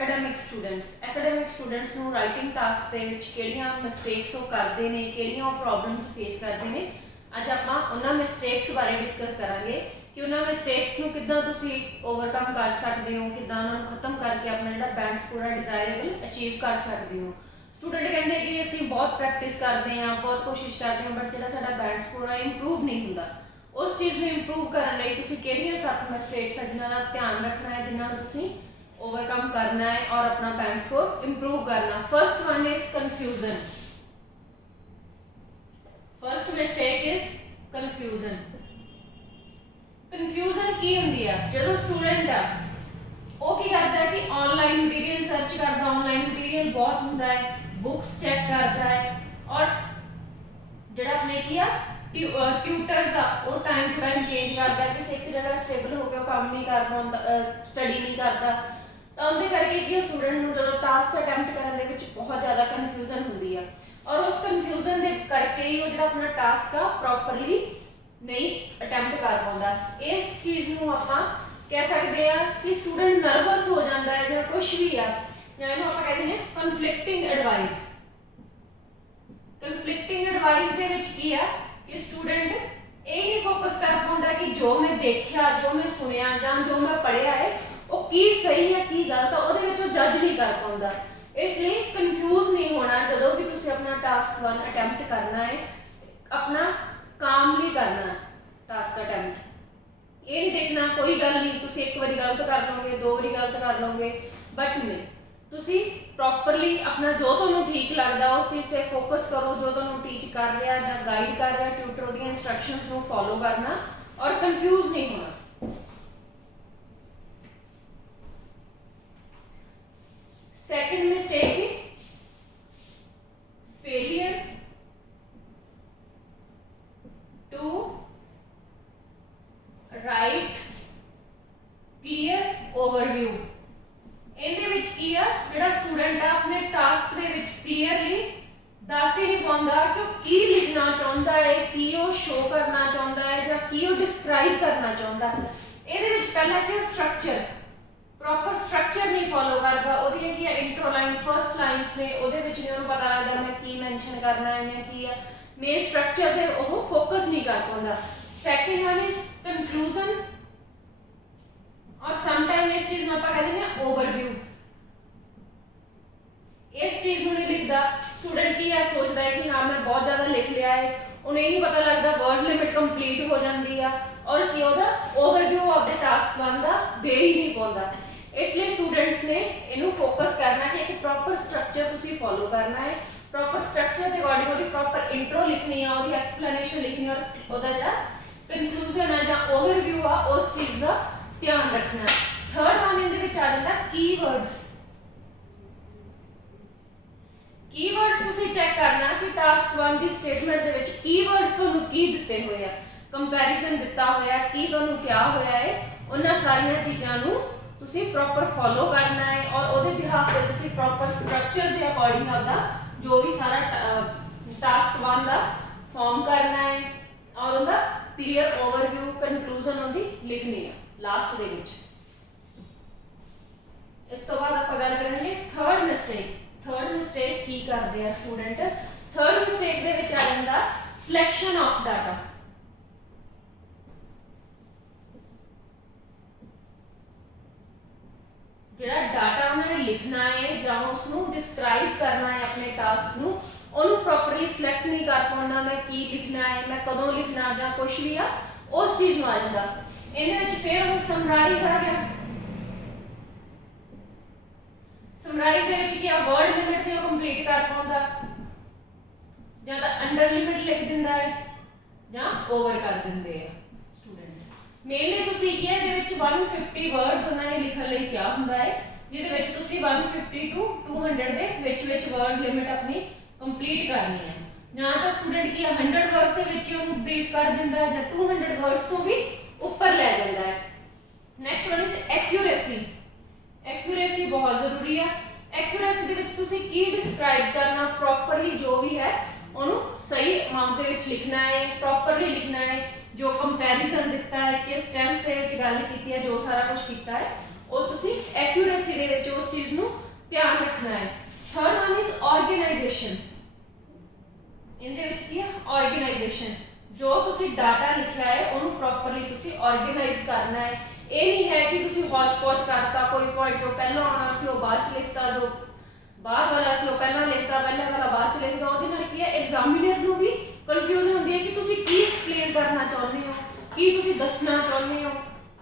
Academic students ਨੂੰ writing task ਦੇ ਵਿੱਚ ਕਿਹੜੀਆਂ ਮਿਸਟੇਕਸ ਉਹ ਕਰਦੇ ਨੇ, ਕਿਹੜੀਆਂ ਉਹ ਪ੍ਰੋਬਲਮਸ ਫੇਸ ਕਰਦੇ ਨੇ। ਅੱਜ ਆਪਾਂ ਉਹਨਾਂ ਮਿਸਟੇਕਸ ਬਾਰੇ ਡਿਸਕਸ ਕਰਾਂਗੇ ਕਿ ਉਹਨਾਂ ਮਿਸਟੇਕਸ ਨੂੰ ਕਿੱਦਾਂ ਤੁਸੀਂ ਓਵਰਕਮ ਕਰ ਸਕਦੇ ਹੋ, ਕਿੱਦਾਂ ਉਹਨਾਂ ਨੂੰ ਖਤਮ ਕਰਕੇ ਆਪਣਾ ਜਿਹੜਾ ਬੈਂਡ ਸਕੋਰ ਹੈ ਡਿਜ਼ਾਇਰੇਬਲ ਅਚੀਵ ਕਰ ਸਕਦੇ ਹੋ। ਸਟੂਡੈਂਟ ਕਹਿੰਦੇ ਕਿ ਅਸੀਂ ਬਹੁਤ ਪ੍ਰੈਕਟਿਸ ਕਰਦੇ ਹਾਂ, ਬਹੁਤ ਕੋਸ਼ਿਸ਼ ਕਰਦੇ ਹਾਂ, ਬਟ ਜਿਹੜਾ ਸਾਡਾ ਬੈਂਡ ਸਕੋਰ ਹੈ ਇੰਪਰੂਵ ਨਹੀਂ ਹੁੰਦਾ। ਉਸ ਚੀਜ਼ ਨੂੰ ਇੰਪਰੂਵ ਕਰਨ ਲਈ ਤੁਸੀਂ ਕਿਹੜੀਆਂ 7 ਮਿਸਟੇਕਸ ਹੈ ਜਿਨ੍ਹਾਂ ਦਾ ਧਿਆਨ ਰੱਖਣਾ ਹੈ, ਜਿਨ੍ਹਾਂ ਨੂੰ ਤੁਸੀਂ ओवरकम करना है और अपना बैंड स्कोर इंप्रूव करना। First one is confusion. First mistake is confusion. Confusion की हुंदी है जो स्टूडेंट है वो की करता है कि ऑनलाइन मटीरियल सर्च करता, ऑनलाइन मटीरियल बहुत हुंदा है, बुक्स चेक करता है और जिहड़ा अपने की ट्यूटर्स आ वो टाइम टू टाइम चेंज करता है, किसी एक जगह स्टेबल हो गया काम नहीं कर पाता, स्टडी नहीं करता। तो उनके करके कि स्टूडेंट ਨੂੰ ਜਦੋਂ ਟਾਸਕ ਅਟੈਂਪਟ ਕਰਨ ਦੇ ਵਿੱਚ ਬਹੁਤ ਜ਼ਿਆਦਾ ਕਨਫਿਊਜ਼ਨ ਹੁੰਦੀ ਹੈ ਔਰ ਉਸ ਕਨਫਿਊਜ਼ਨ ਦੇ ਕਰਕੇ ਹੀ ਉਹ ਜਿਹੜਾ ਆਪਣਾ ਟਾਸਕ ਆ ਪ੍ਰੋਪਰਲੀ ਨਹੀਂ ਅਟੈਂਪਟ ਕਰ ਪਾਉਂਦਾ। ਇਸ ਚੀਜ਼ ਨੂੰ ਆਪਾਂ ਕਹਿ ਸਕਦੇ ਆ ਕਿ ਸਟੂਡੈਂਟ ਨਰਵਸ ਹੋ ਜਾਂਦਾ ਹੈ ਜਾਂ ਕੁਝ ਵੀ ਆ, ਜਾਂ ਇਹਨੂੰ ਆਪਾਂ ਕਹਿੰਦੇ ਨੇ ਕਨਫਲਿਕਟਿੰਗ ਐਡਵਾਈਸ। ਕਨਫਲਿਕਟਿੰਗ ਐਡਵਾਈਸ ਦੇ ਵਿੱਚ ਕੀ ਆ ਕਿ ਸਟੂਡੈਂਟ ਇਹ ਨਹੀਂ ਫੋਕਸ ਕਰ ਪਾਉਂਦਾ ਕਿ ਜੋ ਮੈਂ ਦੇਖਿਆ, ਜੋ ਮੈਂ ਸੁਣਿਆ ਜਾਂ ਜੋ ਮੈਂ ਪੜ੍ਹਿਆ ਹੈ ਉਹ ਕੀ ਸਹੀ ਹੈ ਕੀ ਗਲਤ ਹੈ, ਉਹਦੇ ਵਿੱਚ ਉਹ ਜੱਜ ਨਹੀਂ ਕਰ ਪਾਉਂਦਾ। ਇਸ ਲਈ ਕਨਫਿਊਜ਼ ਨਹੀਂ ਹੋਣਾ ਜਦੋਂ ਵੀ ਤੁਸੀਂ ਆਪਣਾ ਟਾਸਕ 1 ਅਟੈਂਪਟ ਕਰਨਾ ਹੈ, ਆਪਣਾ ਕਾਮਲੀ ਕਰਨਾ ਟਾਸਕ ਅਟੈਂਪਟ। ਇਹ ਨਹੀਂ ਦੇਖਣਾ ਕੋਈ ਗੱਲ ਨਹੀਂ ਤੁਸੀਂ ਇੱਕ ਵਾਰੀ ਗਲਤ ਕਰ ਲਓਗੇ, 2 ਵਾਰੀ ਗਲਤ ਕਰ ਲਓਗੇ, ਬਟ ਨਹੀਂ, ਤੁਸੀਂ ਪ੍ਰੋਪਰਲੀ ਆਪਣਾ ਜੋ ਤੁਹਾਨੂੰ ਠੀਕ ਲੱਗਦਾ ਉਸ ਚੀਜ਼ ਤੇ ਫੋਕਸ ਕਰੋ। ਜੋ ਤੁਹਾਨੂੰ ਟੀਚ ਕਰ ਰਿਹਾ ਜਾਂ ਗਾਈਡ ਕਰ ਰਿਹਾ ਟਿਊਟਰ, ਉਹਦੀਆਂ ਇਨਸਟਰਕਸ਼ਨਸ ਨੂੰ ਫੋਲੋ ਕਰਨਾ ਔਰ ਕਨਫਿਊਜ਼ ਨਹੀਂ ਹੋਣਾ। Second mistake is failure to write clear overview। ਇਹਦੇ ਵਿੱਚ ਕੀ ਆ ਜਿਹੜਾ ਸਟੂਡੈਂਟ ਆ ਆਪਣੇ ਟਾਸਕ ਦੇ ਵਿੱਚ ਕਲੀਅਰਲੀ ਦੱਸ ਹੀ ਨਹੀਂ ਪਾਉਂਦਾ ਕਿ ਉਹ ਕੀ ਲਿਖਣਾ ਚਾਹੁੰਦਾ ਹੈ, ਕੀ ਉਹ ਸ਼ੋ ਕਰਨਾ ਚਾਹੁੰਦਾ ਹੈ ਜਾਂ ਕੀ ਉਹ ਡਿਸਕ੍ਰਾਈਬ ਕਰਨਾ ਚਾਹੁੰਦਾ। ਇਹਦੇ ਵਿੱਚ ਪਹਿਲਾਂ ਕਿ ਸਟਰਕਚਰ ਪ੍ਰੋਪਰ ਸਟਰਕਚਰ ਨਹੀਂ ਫੋਲੋ ਕਰਦਾ। ਉਹਦੀਆਂ ਕੀ ਇੰਟਰੋ ਲਾਈਨ, ਫਸਟ ਲਾਈਨਸ ਨੇ, ਉਹਦੇ ਵਿੱਚ ਨਹੀਂ ਉਹਨੂੰ ਪਤਾ ਲੱਗਦਾ ਮੈਂ ਕੀ ਮੈਂਸ਼ਨ ਕਰਨਾ ਹੈ ਜਾਂ ਕੀ ਹੈ, ਮੇਨ ਸਟਰਕਚਰ ਤੇ ਉਹ ਫੋਕਸ ਨਹੀਂ ਕਰ ਪਾਉਂਦਾ। ਸੈਕਿੰਡ ਵਨ ਇਜ਼ ਕਨਕਲੂਜਨ ਔਰ ਸਮਟਾਈਮ ਇਸ ਚੀਜ਼ ਨੂੰ ਆਪਾਂ ਕਹਿੰਦੇ ਨੇ ਓਵਰਵਿਊ। ਇਸ ਚੀਜ਼ ਨੂੰ ਨਹੀਂ ਲਿਖਦਾ ਸਟੂਡੈਂਟ, ਕੀ ਹੈ ਸੋਚਦਾ ਹੈ ਕਿ ਹਾਂ ਮੈਂ ਬਹੁਤ ਜ਼ਿਆਦਾ ਲਿਖ ਲਿਆ ਹੈ, ਉਹਨੂੰ ਇਹ ਨਹੀਂ ਪਤਾ ਲੱਗਦਾ ਵਰਡ ਲਿਮਿਟ ਕੰਪਲੀਟ ਹੋ ਜਾਂਦੀ ਆ ਔਰ ਕੀ ਉਹਦਾ ਓਵਰਵਿਊ ਆਫ ਦ ਟਾਸਕ 1 ਦਾ ਦੇ ਹੀ ਨਹੀਂ ਪਾਉਂਦਾ। ਇਸ ਲਈ ਸਟੂਡੈਂਟਸ ਨੇ ਇਹਨੂੰ ਫੋਕਸ ਕਰਨਾ ਕਿ ਇੱਕ ਪ੍ਰੋਪਰ ਸਟਰਕਚਰ ਤੁਸੀਂ ਫੋਲੋ ਕਰਨਾ ਹੈ। ਪ੍ਰੋਪਰ ਸਟਰਕਚਰ ਦੇ ਅਕੋਰਡਿੰਗ ਉਹਦੀ ਪ੍ਰੋਪਰ ਇੰਟਰੋ ਲਿਖਣੀ ਆ, ਉਹਦੀ ਐਕਸਪਲੇਨੇਸ਼ਨ ਲਿਖਣੀ ਔਰ ਉਹਦਾ ਜਿਹੜਾ ਕਨਕਲੂਜਨ ਹੈ ਜਾਂ ਓਵਰਵਿਊ ਆ ਉਸ ਚੀਜ਼ ਦਾ ਧਿਆਨ ਰੱਖਣਾ। ਥਰਡ ਵਨ ਇਹਦੇ ਵਿੱਚ ਆ ਜਾਂਦਾ ਕੀਵਰਡਸ। ਕੀਵਰਡਸ ਤੁਸੀਂ ਚੈੱਕ ਕਰਨਾ ਕਿ ਟਾਸਕ 1 ਦੀ ਸਟੇਟਮੈਂਟ ਦੇ ਵਿੱਚ ਕੀਵਰਡਸ ਤੁਹਾਨੂੰ ਕੀ ਦਿੱਤੇ ਹੋਏ ਆ, ਕੰਪੈਰੀਜ਼ਨ ਦਿੱਤਾ ਹੋਇਆ, ਕੀ ਤੁਹਾਨੂੰ ਕਿਹਾ ਹੋਇਆ ਹੈ, ਉਹਨਾਂ ਸਾਰੀਆਂ ਚੀਜ਼ਾਂ ਨੂੰ ਤੁਸੀਂ ਪ੍ਰੋਪਰ ਫੋਲੋ ਕਰਨਾ ਹੈ ਔਰ ਉਹਦੇ ਬਿਹਾਫ ਤੇ ਤੁਸੀਂ ਪ੍ਰੋਪਰ ਸਟਰਕਚਰ ਦੇ ਅਕੋਰਡਿੰਗ ਆਪਦਾ ਜੋ ਵੀ ਸਾਰਾ ਟਾਸਕ 1 ਦਾ ਫਾਰਮ ਕਰਨਾ ਹੈ ਔਰ ਉਹਦਾ ਕਲੀਅਰ ਓਵਰਵਿਊ ਕਨਕਲੂਜਨ ਉਹਦੀ ਲਿਖਣੀ ਹੈ ਲਾਸਟ ਦੇ ਵਿੱਚ। ਇਸ ਤੋਂ ਬਾਅਦ ਆਪਾਂ ਗੱਲ ਕਰਾਂਗੇ ਥਰਡ ਮਿਸਟੇਕ। ਥਰਡ ਮਿਸਟੇਕ ਕੀ ਕਰਦੇ ਆ ਸਟੂਡੈਂਟ? ਥਰਡ ਮਿਸਟੇਕ ਦੇ ਵਿੱਚ ਆ ਜਾਂਦਾ ਸਿਲੈਕਸ਼ਨ ਆਫ ਡਾਟਾ। ਜਿਹੜਾ ਡਾਟਾ ਉਹਨਾਂ ਨੇ ਲਿਖਣਾ ਹੈ ਜਾਂ ਉਸ ਨੂੰ ਡਿਸਕ੍ਰਾਈਬ ਕਰਨਾ ਹੈ ਆਪਣੇ ਟਾਸਕ ਨੂੰ, ਉਹਨੂੰ ਪ੍ਰੋਪਰਲੀ ਸਿਲੈਕਟ ਨਹੀਂ ਕਰ ਪਾਉਂਦਾ। ਮੈਂ ਕੀ ਲਿਖਣਾ ਹੈ, ਮੈਂ ਕਦੋਂ ਲਿਖਣਾ ਜਾਂ ਕੁਝ ਵੀ ਆ ਉਸ ਚੀਜ਼ ਨੂੰ ਆ ਜਾਂਦਾ। ਇਹਦੇ ਵਿੱਚ ਫਿਰ ਉਹ ਸਮਰਾਈਜ਼ ਆ ਗਿਆ। ਸਮਰਾਈਜ਼ ਦੇ ਵਿੱਚ ਕੀ ਆ ਵਰਡ ਲਿਮਿਟ ਨਹੀਂ ਉਹ ਕੰਪਲੀਟ ਕਰ ਪਾਉਂਦਾ, ਜਾਂ ਤਾਂ ਅੰਡਰ ਲਿਮਿਟ ਲਿਖ ਦਿੰਦਾ ਹੈ ਜਾਂ ਓਵਰ ਕਰ ਦਿੰਦੇ ਆ ਸਟੂਡੈਂਟ। ਮੇਨਲੀ ਤੁਸੀਂ ਕੀ ਇਹਦੇ ਵਿੱਚ 150 ਵਰਡਸ ਉਹਨਾਂ ਨੇ ਲਿਖਣ ਲਈ ਕਿਹਾ ਹੁੰਦਾ ਹੈ, ਜਿਹਦੇ ਵਿੱਚ ਤੁਸੀਂ 150 to 200 ਦੇ ਵਿੱਚ ਵਰਡ ਲਿਮਿਟ ਆਪਣੀ ਕੰਪਲੀਟ ਕਰਨੀ ਹੈ। ਜਾਂ ਤਾਂ ਸਟੂਡੈਂਟ ਕੀ 100 ਵਰਡਸ ਦੇ ਵਿੱਚ ਉਹਨੂੰ ਬਰੀਫ ਕਰ ਦਿੰਦਾ ਹੈ ਜਾਂ 200 ਵਰਡਸ ਤੋਂ ਵੀ ਉੱਪਰ ਲੈ ਜਾਂਦਾ ਹੈ। Next one is accuracy. Accuracy ਬਹੁਤ ਜ਼ਰੂਰੀ ਹੈ। ਐਕਿਊਰੇਸੀ ਦੇ ਵਿੱਚ ਤੁਸੀਂ ਕੀ ਡਿਸਕ੍ਰਾਈਬ ਕਰਨਾ, ਪ੍ਰੋਪਰਲੀ ਜੋ ਵੀ ਹੈ ਉਹਨੂੰ ਸਹੀ ਅਮਾਉਂਟ ਦੇ ਵਿੱਚ ਲਿਖਣਾ ਹੈ, ਪ੍ਰੋਪਰਲੀ ਲਿਖਣਾ ਹੈ। ਜੋ ਕੰਪੈਰੀਜ਼ਨ ਦਿੱਤਾ ਹੈ, ਕਿਸ ਟੈਂਸ ਦੇ ਵਿੱਚ ਗੱਲ ਕੀਤੀ ਹੈ, ਜੋ ਸਾਰਾ ਕੁਝ ਕੀਤਾ ਹੈ ਉਹ ਤੁਸੀਂ ਐਕਿਊਰੇਸੀ ਦੇ ਵਿੱਚ ਉਸ ਚੀਜ਼ ਨੂੰ रखना है। Third one is organisation. इनके विच की है ऑर्गेनाइजेशन, जो तुसी डाटा लिखा है उन्होंने प्रॉपरली तुसी ऑर्गेनाइज करना है। ये नहीं है कि तुसी हौच पौच करता, कोई पॉइंट जो पहला आना सी वो बाद च लिखता, जो बाद वाला सी वो पहला लिखता, पहले वाला बाद च लिखता। ਉਹਦੇ ਨਾਲ ਕੀ ਹੈ एग्जामिनर ਨੂੰ भी कन्फ्यूजन ਹੁੰਦੀ ਹੈ कि तुसी की एक्सप्लेन करना चाहते हो, की तुसी दसना चाहते हो,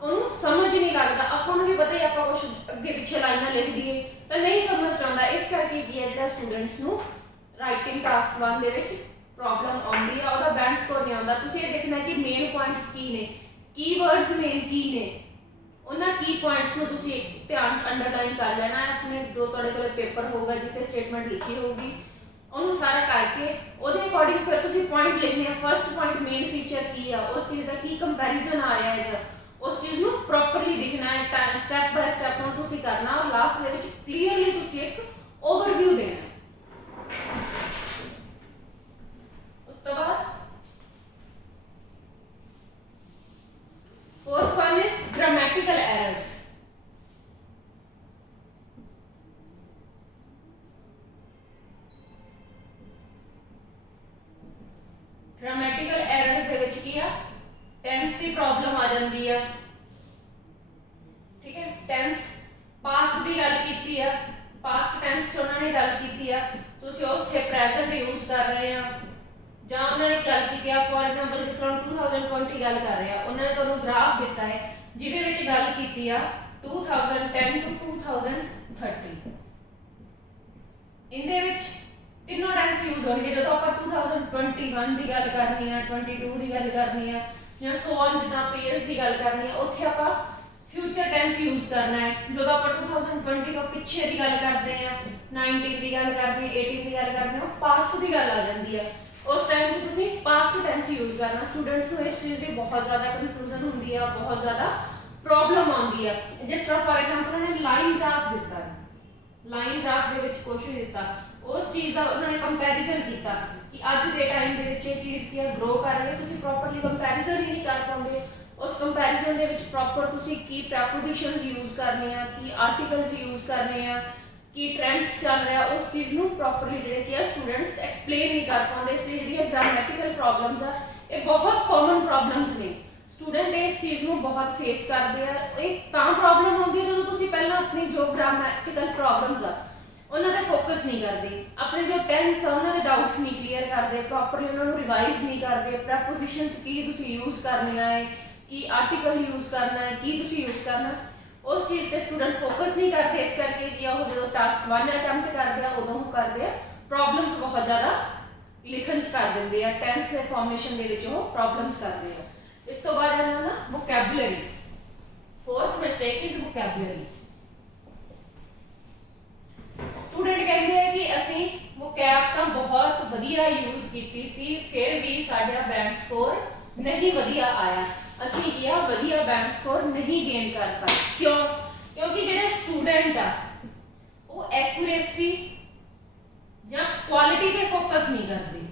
ਉਹਨੂੰ ਸਮਝ ਹੀ ਨਹੀਂ ਲੱਗਦਾ। ਆਪਾਂ ਨੂੰ ਵੀ ਪਤਾ ਹੀ ਆਪਾਂ ਕੁਝ ਅੱਗੇ ਪਿੱਛੇ ਲਾਈਨਾਂ ਲਿਖ ਦਈਏ ਤਾਂ ਨਹੀਂ ਸਮਝ ਆਉਂਦਾ। ਇਸ ਕਰਕੇ ਕੀ ਹੈ ਜਿਹੜਾ ਸਟੂਡੈਂਟਸ ਨੂੰ ਰਾਈਟਿੰਗ ਟਾਸਕ 1 ਦੇ ਵਿੱਚ ਪ੍ਰੋਬਲਮ ਆਉਂਦੀ ਆ, ਉਹਦਾ ਬੈਂਡ ਸਕੋਰ ਨਹੀਂ ਆਉਂਦਾ। ਤੁਸੀਂ ਇਹ ਦੇਖਣਾ ਕਿ ਮੇਨ ਪੁਆਇੰਟਸ ਕੀ ਨੇ, ਕੀਵਰਡਸ ਮੇਨ ਕੀ ਨੇ, ਉਹਨਾਂ ਕੀ ਪੁਆਇੰਟਸ ਨੂੰ ਤੁਸੀਂ ਧਿਆਨ ਅੰਡਰਲਾਈਨ ਕਰ ਲੈਣਾ ਹੈ। ਆਪਣੇ ਜੋ ਤੁਹਾਡੇ ਕੋਲ ਪੇਪਰ ਹੋਊਗਾ ਜਿੱਥੇ ਸਟੇਟਮੈਂਟ ਲਿਖੀ ਹੋਊਗੀ ਉਹਨੂੰ ਸਾਰਾ ਕਰਕੇ ਉਹਦੇ ਅਕੋਰਡਿੰਗ ਫਿਰ ਤੁਸੀਂ ਪੁਆਇੰਟ ਲਿਖਣੇ ਆ। ਫਰਸਟ ਪੁਆਇੰਟ ਮੇਨ ਫੀਚਰ ਕੀ ਆ, ਉਸ ਚੀਜ਼ ਦਾ ਕੀ ਕੰਪੈਰੀਜ਼ਨ ਆ ਰਿਹਾ ਹੈ, उस चीज़ को प्रॉपरली दिखना है, स्टैप बाय स्टैप हम तुसी करना और लास्ट दे विच क्लीयरली तुसी एक ओवरव्यू देना। उस तो बाद fourth one is grammatical errors. Grammatical errors दे विच की है टेंस की प्रॉब्लम आ जाती है। ठीक है, टेंस पास्ट की गल की है, पास्ट टेंस च उन्होंने गल की है, तुसी उत्थे प्रेजेंट यूज कर रहे हैं ਜਾਂ ਉਹਨਾਂ ਨੇ ਗੱਲ ਕੀਤੀ ਆ। फॉर एग्जांपल जिस तरह 2020 ਗੱਲ कर रहे हैं, उन्होंने ਤੁਹਾਨੂੰ ग्राफ दिता है जिहदे विच गल की आ 2010 to 2030। इनदे विच तीनों टेंस यूज होंगे। जो ਆਪਾਂ 2021 ਦੀ ਗੱਲ करनी है, 22 ਦੀ ਗੱਲ करनी है ਜਾਂ ਸੋ ਔਨ, ਜਿੱਦਾਂ ਪੇਅਰਸ ਦੀ ਗੱਲ ਕਰਨੀ ਹੈ ਉੱਥੇ ਆਪਾਂ ਫਿਊਚਰ ਟੈਂਸ ਯੂਜ਼ ਕਰਨਾ ਹੈ। ਜਦੋਂ ਆਪਾਂ 2020 ਤੋਂ ਪਿੱਛੇ ਦੀ ਗੱਲ ਕਰਦੇ ਆ, 19 ਦੀ ਗੱਲ ਕਰਦੇ ਆ, 18 ਦੀ ਗੱਲ ਕਰਦੇ ਆ, ਪਾਸਟ ਦੀ ਗੱਲ ਆ ਜਾਂਦੀ ਹੈ। ਉਸ ਟਾਈਮ 'ਚ ਤੁਸੀਂ ਪਾਸਟ ਟੈਂਸ ਯੂਜ਼ ਕਰਨਾ। ਸਟੂਡੈਂਟਸ ਨੂੰ ਇਸ ਚੀਜ਼ ਦੀ ਬਹੁਤ ਜ਼ਿਆਦਾ ਕਨਫਿਊਜ਼ਨ ਹੁੰਦੀ ਆ, ਬਹੁਤ ਜ਼ਿਆਦਾ ਪ੍ਰੋਬਲਮ ਆਉਂਦੀ ਆ। ਜਿਸ ਤਰ੍ਹਾਂ ਫॉर एग्जांपल ਉਹਨੇ ਲਾਈਨ ਗ੍ਰਾਫ ਦਿੱਤਾ, ਲਾਈਨ ਗ੍ਰਾਫ ਦੇ ਵਿੱਚ ਕੁਝ ਵੀ ਦਿੱਤਾ, ਉਸ ਚੀਜ਼ ਦਾ ਉਹਨਾਂ ਨੇ ਕੰਪੈਰੀਜ਼ਨ ਕੀਤਾ कि अज के टाइम के चीज़ की ग्रो कर रही है, तुसी प्रॉपरली कंपैरिजन ही नहीं कर पाते। उस कंपैरिजन के प्रॉपर तुसी की प्रैपोजिशंस यूज करने हैं, की आर्टिकल्स यूज करने हैं, की ट्रेंड्स चल रहा है, उस चीज़ को प्रॉपरली जिहड़े कि स्टूडेंट्स एक्सप्लेन नहीं कर पाते। इसलिए जिहड़ियां ग्रामेटिकल प्रॉब्लम्स आ ये बहुत कॉमन प्रॉब्लम्स ने, स्टूडेंट इस चीज़ को बहुत फेस करते हैं। ये तां प्रॉब्लम आउंदी है जदों तुसी पहलां अपनी जो ग्रामेटिकल प्रॉब्लम्स आ उन्होंने फोकस नहीं करते, अपने जो टेंस है उन्होंने डाउट्स नहीं क्लीयर करते, प्रॉपरली उन्होंने रिवाइज नहीं करते। प्रैपोजिशंस की तुसी यूज करनी है, कि आर्टिकल यूज करना है, की तुसी यूज करना, उस चीज़ पे स्टूडेंट फोकस नहीं करते। इस करके कि वो जो टास्क 1 अटैम्प्ट करते हैं उदों करते हैं प्रॉब्लम्स बहुत ज़्यादा लिखन च कर देंगे हैं, टेंस के फॉर्मेशन के प्रॉब्लम्स करते हैं। इस तो बाद ना vocabulary, fourth mistake is vocabulary. Student कहते हैं कि असी वोकैब तो बहुत वधिया यूज की सी, फिर भी साडा बैंड स्कोर नहीं वधिया आया, असी किया वधिया बैंड स्कोर नहीं गेन कर पाए। क्यों? क्योंकि जिहड़े स्टूडेंट आ वो एक्यूरेसी या क्वालिटी पे फोकस नहीं करते।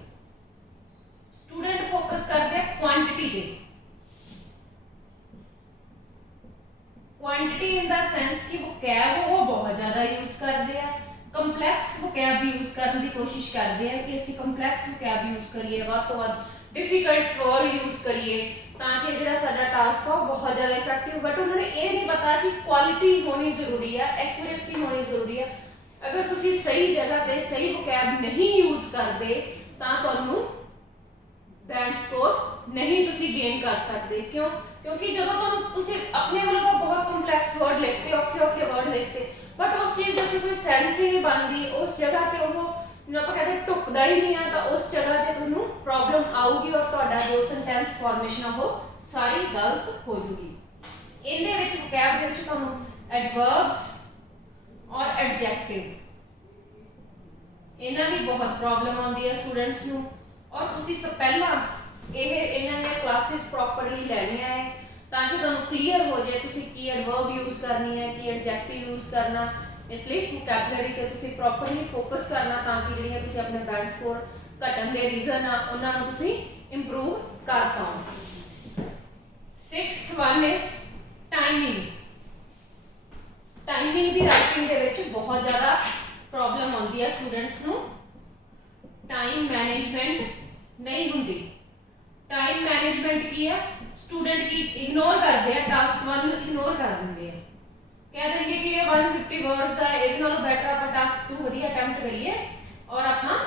स्टूडेंट फोकस करते क्वांटिटी पे, क्वांटिटी इन द सेंस कि वोकैब वो बहुत ज़्यादा यूज करते हैं, कंपलैक्स वोकैब यूज करने की कोशिश करते हैं कि असीं कंपलैक्स वोकैब यूज करिए, वध तो वध डिफिकल्ट वर्ड यूज करिए ताकि जिहड़ा साडा टास्क है बहुत ज़्यादा इफेक्टिव। बट उन्होंने ये नहीं पता कि क्वालिटी होनी जरूरी है, एक्यूरेसी होनी जरूरी है। अगर तुसीं सही जगह पे सही वोकैब नहीं यूज करते तो तुहानूं बैंड स्कोर नहीं तुसी गेन कर सकते। क्यों? क्योंकि जब तुम अपने वालों का बहुत कंपलैक्स वर्ड लिखते, औखे औखे वर्ड लिखते, बट उस चीज़ की कोई सेंस ही नहीं बनती, उस जगह पर वो जो आप कहते टुकता ही नहीं है, तो उस जगह पर तुहानूं प्रॉब्लम आऊगी और तुहाडा जो सेंटेंस फॉर्मेशन वो सारी गलत हो जूगी। इहदे विच वोकैब दे विच तुहानूं एडवर्ब्स और एडजैक्टिव इन्हां दी बहुत प्रॉब्लम आउंदी है स्टूडेंट्स नूं। और तुसी सब पहला इन्हां दी क्लासेस प्रॉपरली लैणियां है ताकि तुहानूं क्लीयर हो जाए तुसी की एडवर्ब यूज करनी है, की एडजैक्टिव यूज करना। इसलिए वोकैबुलरी ते तुसी प्रॉपरली फोकस करना ताकि जिहड़ियां तुसी अपने बैंड स्कोर घटन दे रीजन आ उन्हां नूं तुसी इंप्रूव कर पाओ। Sixth one is timing. Timing दी राइटिंग दे विच बहुत ज़्यादा प्रॉब्लम आती है स्टूडेंट्स को टाइम मैनेजमेंट नहीं होंगी। टाइम मैनेजमेंट की है स्टूडेंट की इग्नोर करते हैं, टास्क 1 इग्नोर कर देंगे, कह देंगे कि ये 150 वर्ड्स का ये नालों बेटर आप टास्क 2 वधिया अटैम्प्ट करिए और अपना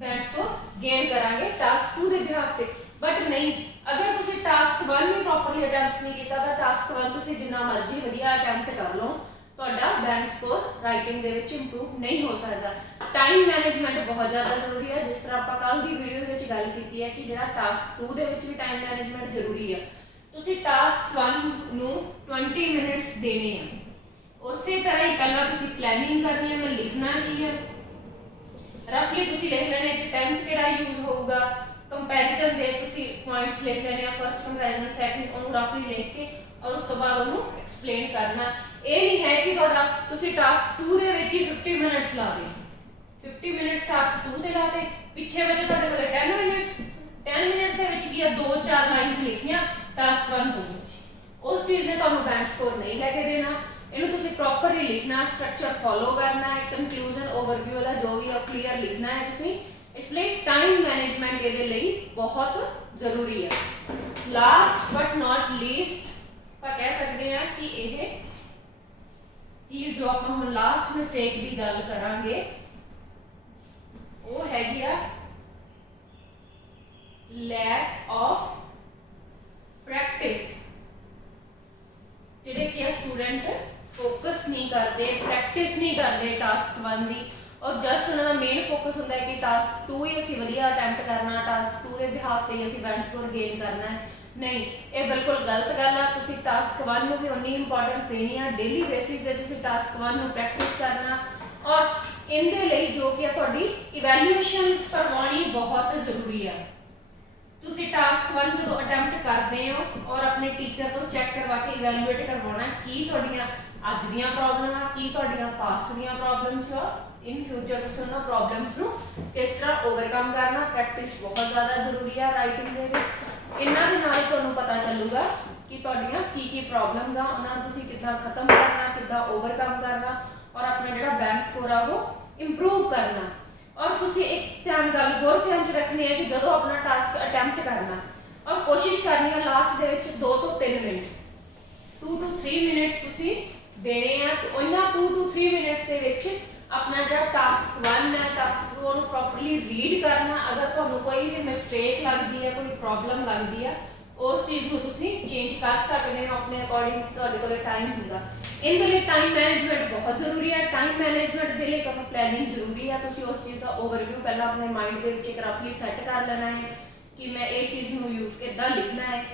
बैंड्स को गेन करांगे टास्क 2 के बिहाफ पे। बट नहीं, अगर तुसी टास्क 1 ही प्रॉपरली अटैम्प्ट नहीं किया तो टास्क 1 तुसी जिन्ना मर्जी वधिया अटैम्प्ट कर लो, ਤੁਹਾਡਾ ਬੈਂਡ ਸਕੋਰ ਰਾਈਟਿੰਗ ਦੇ ਵਿੱਚ ਇੰਪਰੂਵ ਨਹੀਂ ਹੋ ਸਕਦਾ। ਟਾਈਮ ਮੈਨੇਜਮੈਂਟ ਬਹੁਤ ਜ਼ਿਆਦਾ ਜ਼ਰੂਰੀ ਹੈ, ਜਿਸ ਤਰ੍ਹਾਂ ਆਪਾਂ ਕੱਲ ਦੀ ਵੀਡੀਓ ਦੇ ਵਿੱਚ ਗੱਲ ਕੀਤੀ ਹੈ ਕਿ ਜਿਹੜਾ ਟਾਸਕ 2 ਦੇ ਵਿੱਚ ਵੀ ਟਾਈਮ ਮੈਨੇਜਮੈਂਟ ਜ਼ਰੂਰੀ ਹੈ। ਤੁਸੀਂ ਟਾਸਕ 1 ਨੂੰ 20 ਮਿੰਟਸ ਦੇਣੇ ਆ, ਉਸੇ ਤਰ੍ਹਾਂ ਹੀ ਪਹਿਲਾਂ ਤੁਸੀਂ ਪਲੈਨਿੰਗ ਕਰਨੀ ਹੈ, ਮੈਂ ਲਿਖਣਾ ਕੀ ਹੈ ਰਫਲੀ ਤੁਸੀਂ ਲਿਖ ਲੈਣੇ ਚ ਟੈਂਸ ਕਿਹੜਾ ਯੂਜ਼ ਹੋਊਗਾ, ਕੰਪੈਰੀਜ਼ਨ ਦੇ ਤੁਸੀਂ ਪੁਆਇੰਟਸ ਲਿਖ ਲੈਣੇ ਆ, ਫਰਸਟ ਕੰਪੈਰੀਜ਼ਨ ਸੈਕੰਡ ਉਹਨੂੰ ਰਫਲੀ ਲਿਖ ਕੇ और उस तो बाद ਉਹਨੂੰ एक्सप्लेन करना। ये नहीं है कि ਤੁਹਾਡਾ ਤੁਸੀਂ टास्क 2 ਦੇ ਵਿੱਚ ਹੀ 50 ਮਿੰਟਸ ਲਾ ਦੇ, 50 ਮਿੰਟਸ टास्क 2 ਤੇ ਲਾ ਦੇ, ਪਿੱਛੇ ਵਜੇ ਤੁਹਾਡੇ ਕੋਲ 10 ਮਿੰਟਸ, 10 ਮਿੰਟਸ ਦੇ ਵਿੱਚ ਕੀ ਆ 2-4 ਲਾਈਨਸ ਲਿਖੀਆਂ टास्क 1 ਦੇ ਵਿੱਚ, ਉਸ ਚੀਜ਼ ਨੇ ਤੁਹਾਨੂੰ ਬੈਂਡ ਸਕੋਰ ਨਹੀਂ ਲੈ ਕੇ ਦੇਣਾ। ਇਹਨੂੰ ਤੁਸੀਂ ਪ੍ਰੋਪਰਲੀ ਲਿਖਣਾ, ਸਟਰਕਚਰ ਫੋਲੋ ਕਰਨਾ ਹੈ, ਕੰਕਲੂਜਨ ਓਵਰਵਿਊ ਦਾ ਜੋ ਵੀ ਆ ਕਲੀਅਰ ਲਿਖਣਾ ਹੈ ਤੁਸੀਂ। ਇਸ ਲਈ ਟਾਈਮ ਮੈਨੇਜਮੈਂਟ ਇਹਦੇ ਲਈ ਬਹੁਤ ਜ਼ਰੂਰੀ ਹੈ। ਲਾਸਟ ਬਟ ਨਾਟ ਲੀਸਟ ਆਪਾਂ कह सकते हैं कि यह चीज जो आप हम लास्ट मिस्टेक की गल करांगे वो हैगी आ लैक ऑफ प्रैक्टिस। जिहड़े कि स्टूडेंट फोकस नहीं करते, प्रैक्टिस नहीं करते टास्क 1 की, और जस्ट उन्होंने मेन फोकस होता है कि टास्क 2 ही असीं वधिया अटैम्प्ट करना, टास्क 2 के बिहाफ से ही असीं बैंड स्कोर गेन करना है। नहीं, ये बिल्कुल गलत गल है। तुसीं टास्क 1 ਨੂੰ भी उन्नी इंपॉर्टेंस देनी है, डेली बेसिस से तुसीं टास्क 1 ਨੂੰ प्रैक्टिस करना, और इनके लिए जो कि तुहाडी इवैल्यूएशन करवानी बहुत जरूरी है। तुसीं टास्क 1 जो अटैम्प्ट करते हो और अपने टीचर को चैक करवा के इवैल्यूएट करवाना कि तुहाडियां अज दीयां प्रॉब्लम आ, कि तुहाडियां पास्ट दीयां प्रॉब्लम्स आ, इन फ्यूचर तुसीं उन्हां प्रॉब्लम्स नूं किस तरह ओवरकम करना। प्रैक्टिस बहुत ज़्यादा जरूरी है राइटिंग दे विच। इन्हां दे नाल तुहानूं पता चलूगा कि तुहाडियां की प्रॉब्लम्स आ, उन्हां नूं तुसीं किद्दां खत्म करना, किद्दां ओवरकम करना और अपना जिहड़ा बैंड स्कोर आ वो इंप्रूव करना। और तुसीं एक ध्यान गल होर ध्यान च रखनी है कि जदों अपना टास्क अटैम्प्ट करना और कोशिश करनी है लास्ट दे विच 2 ਤੋਂ 3 मिनट 2 to 3 मिनट्स तुसीं देने हैं। तो उन्हां 2 to 3 मिनट्स दे विच अपना जो टास्क 1 है टास्क 2 को प्रॉपरली रीड करना। अगर तुहानूं कोई भी मिस्टेक लगती है, कोई प्रॉब्लम लगती है, उस चीज़ को तुसीं चेंज कर सकते हो अपने अकॉर्डिंग, तुहाडे कोल टाइम हुंदा। इहदे लई टाइम मैनेजमेंट बहुत जरूरी है। टाइम मैनेजमेंट के लिए तुहानूं प्लैनिंग जरूरी है। तुसीं उस चीज़ का ओवरव्यू पहले अपने माइंड के विच एक रफली सैट कर लेना है कि मैं ये चीज़ नूं यूज़ किद्दां लिखना है,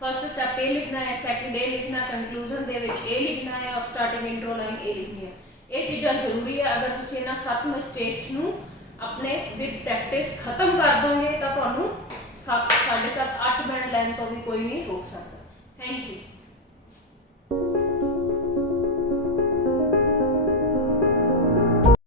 फर्स्ट स्टैप ए लिखना है, सैकेंड ए लिखना, कंक्लूजन दे विच ए लिखना है और स्टार्टिंग इंट्रो लाइन ए लिखनी है। ये चीज़ां जरूरी है। अगर तुसीं इन्हां 7 मिस्टेक्स नूं अपने विद प्रैक्टिस खत्म कर दोगे तो तुहानूं 7 7.5 8 मिनट लैन तो भी कोई नहीं रोक सकता। Thank you.